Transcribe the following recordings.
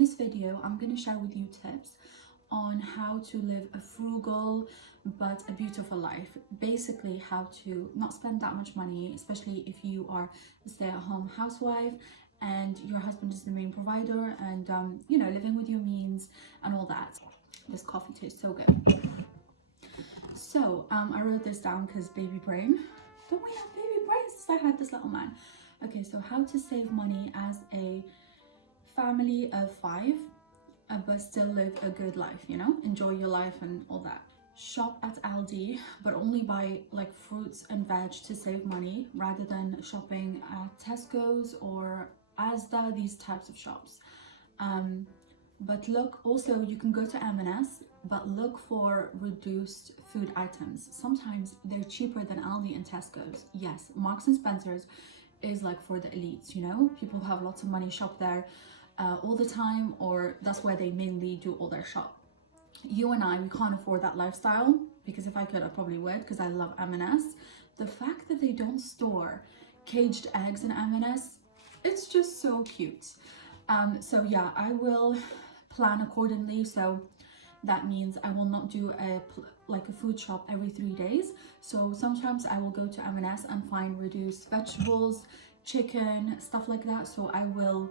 this video, I'm going to share with you tips on how to live a frugal but a beautiful life. Basically, how to not spend that much money, especially if you are a stay-at-home housewife and your husband is the main provider, and you know, living with your means and all that. This coffee tastes so good. So I wrote this down because baby brain. Don't we have baby brains since I had this little man? Okay, so how to save money as a family of 5 but still live a good life, you know, enjoy your life and all that. Shop at Aldi, but only buy like fruits and veg to save money rather than shopping at Tesco's or Asda, these types of shops. But look, also you can go to M&S, but look for reduced food items. Sometimes they're cheaper than Aldi and Tesco's. Yes, Marks and Spencer's is like for the elites, you know, people who have lots of money shop there all the time, or that's where they mainly do all their shop. You and I, we can't afford that lifestyle, because if I could I probably would, because I love M&S. The fact that they don't store caged eggs in M&S, it's just so cute. So yeah, I will plan accordingly. So that means I will not do a food shop every 3 days. So sometimes I will go to M&S and find reduced vegetables, chicken, stuff like that. So I will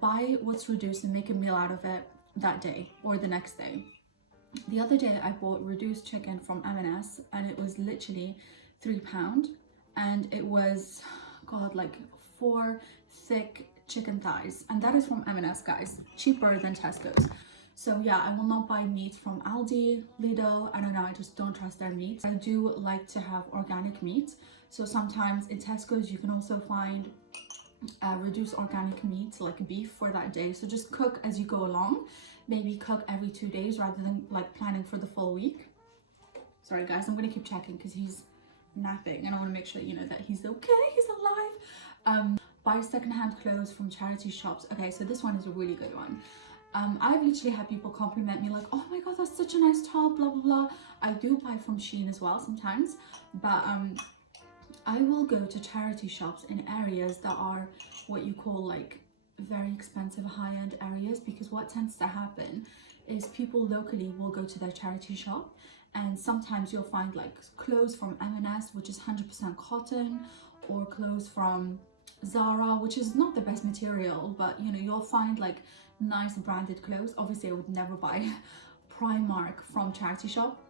buy what's reduced and make a meal out of it that day or the next day. The other day I bought reduced chicken from M&S and it was literally £3, and it was, God, like 4 thick chicken thighs, and that is from M&S, guys, cheaper than Tesco's. So yeah, I will not buy meat from Aldi, Lidl, I don't know, I just don't trust their meat. I do like to have organic meat, so sometimes in Tesco's you can also find reduce organic meat like beef for that day. So just cook as you go along, maybe cook every 2 days rather than like planning for the full week. Sorry guys, I'm gonna keep checking because he's napping and I want to make sure you know that he's okay, he's alive. Buy secondhand clothes from charity shops. Okay, so this one is a really good one. I've literally had people compliment me like, oh my god, that's such a nice top, blah blah blah. I do buy from Shein as well sometimes, but I will go to charity shops in areas that are what you call like very expensive high-end areas, because what tends to happen is people locally will go to their charity shop, and sometimes you'll find like clothes from M&S which is 100% cotton, or clothes from Zara which is not the best material, but you know, you'll find like nice branded clothes. Obviously I would never buy Primark from charity shop.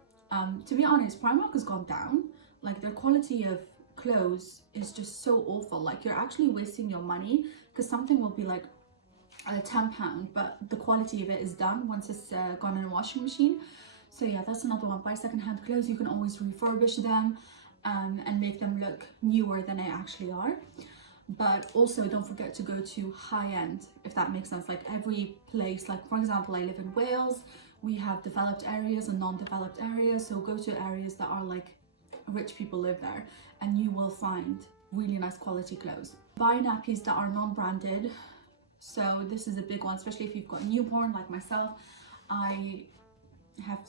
To be honest, Primark has gone down. Like their quality of clothes is just so awful. Like you're actually wasting your money, because something will be like £10, but the quality of it is done once it's gone in a washing machine. So yeah, that's another one. Buy secondhand clothes. You can always refurbish them and make them look newer than they actually are. But also don't forget to go to high-end, if that makes sense. Like every place, like for example, I live in Wales, we have developed areas and non-developed areas. So go to areas that are like rich people live there, and you will find really nice quality clothes. Buy nappies that are non-branded. So this is a big one, especially if you've got a newborn like myself. I have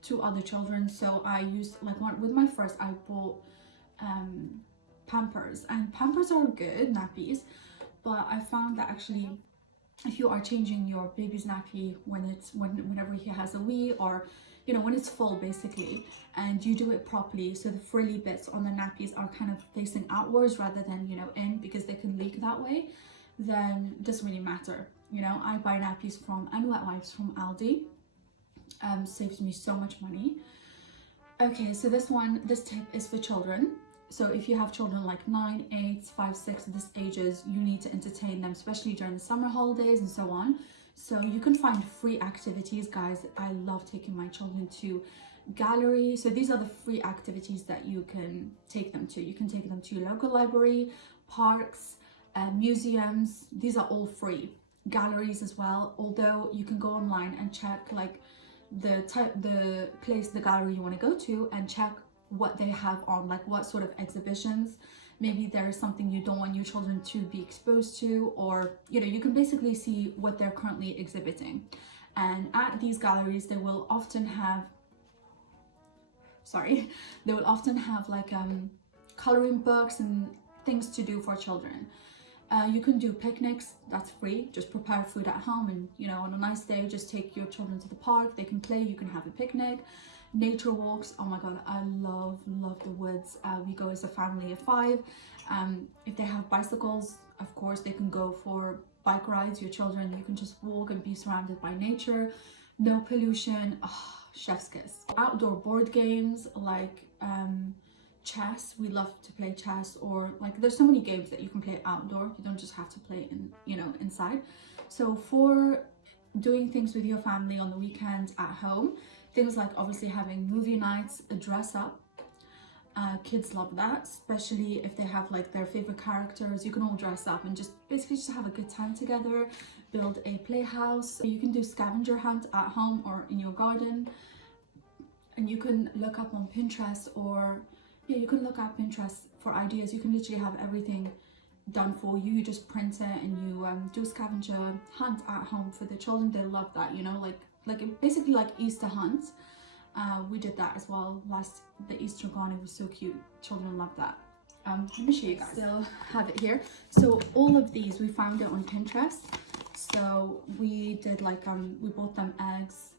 2 other children, so I used like one with my first, I bought Pampers, and Pampers are good nappies, but I found that actually if you are changing your baby's nappy whenever he has a wee, or you know, when it's full basically, and you do it properly, so the frilly bits on the nappies are kind of facing outwards rather than, you know, in, because they can leak that way, then it doesn't really matter. You know, I buy nappies from and wet wipes from Aldi. Saves me so much money. Okay, so this tip is for children. So if you have children like 9, 8, 5, 6, this ages, you need to entertain them, especially during the summer holidays and so on. So you can find free activities, guys. I love taking my children to gallery. So these are the free activities that you can take them to. You can take them to your local library, parks, museums. These are all free. Galleries as well, although you can go online and check like the place, the gallery you want to go to, and check what they have on, like what sort of exhibitions. Maybe there is something you don't want your children to be exposed to, or you know, you can basically see what they're currently exhibiting. And at these galleries they will often have like coloring books and things to do for children. You can do picnics, that's free. Just prepare food at home, and you know, on a nice day, just take your children to the park. They can play, you can have a picnic. Nature walks, oh my god, I love the woods. We go as a family of 5. If they have bicycles, of course they can go for bike rides. Your children, you can just walk and be surrounded by nature. No pollution. Oh, chef's kiss. Outdoor board games like chess, we love to play chess, or like there's so many games that you can play outdoor. You don't just have to play in, you know, inside. So for doing things with your family on the weekends at home, things like obviously having movie nights, a dress up. Kids love that, especially if they have like their favorite characters. You can all dress up and just basically just have a good time together. Build a playhouse. You can do scavenger hunt at home or in your garden, and you can look up on Pinterest, or yeah, you can look up Pinterest for ideas. You can literally have everything done for you. You just print it and you do a scavenger hunt at home for the children. They love that, you know, basically like Easter hunt. We did that as well the Easter gone. It was so cute. Children love that. Let me show you guys. Still have it here. So all of these we found it on Pinterest. So we did like we bought them eggs,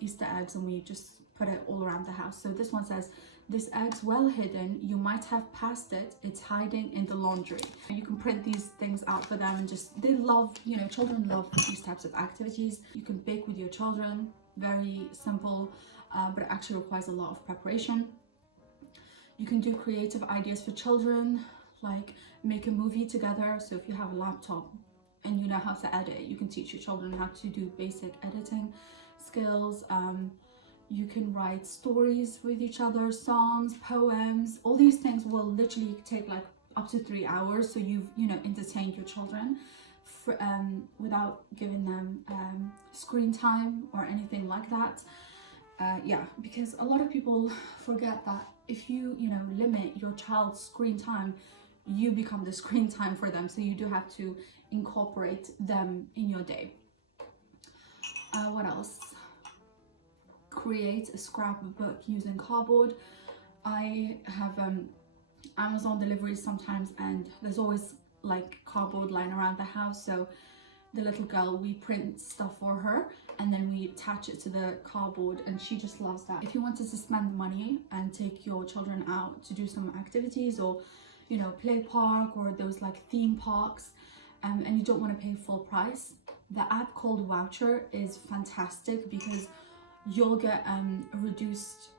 Easter eggs, and we just put it all around the house. So this one says, "This egg's well hidden. You might have passed it. It's hiding in the laundry." And you can print these things out for them, and just they love, you know, children love these types of activities. You can bake with your children. Very simple, but it actually requires a lot of preparation. You can do creative ideas for children, like make a movie together. So if you have a laptop and you know how to edit, you can teach your children how to do basic editing skills. You can write stories with each other, songs, poems. All these things will literally take like up to 3 hours. So you've, you know, entertained your children for, without giving them screen time or anything like that. Yeah, because a lot of people forget that if you, you know, limit your child's screen time, you become the screen time for them. So you do have to incorporate them in your day. What else? Create a scrapbook using cardboard. I have Amazon deliveries sometimes, and there's always like cardboard lying around the house. So the little girl, we print stuff for her and then we attach it to the cardboard, and she just loves that. If you wanted to spend money and take your children out to do some activities, or you know, play park or those like theme parks, and you don't want to pay full price, the app called Voucher is fantastic because you'll get a reduced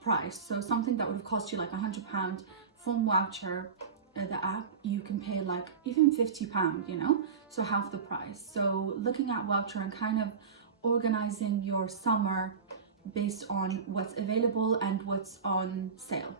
price. So something that would have cost you like £100 from Voucher, the app, you can pay like even £50, you know, so half the price. So looking at Voucher and kind of organizing your summer based on what's available and what's on sale.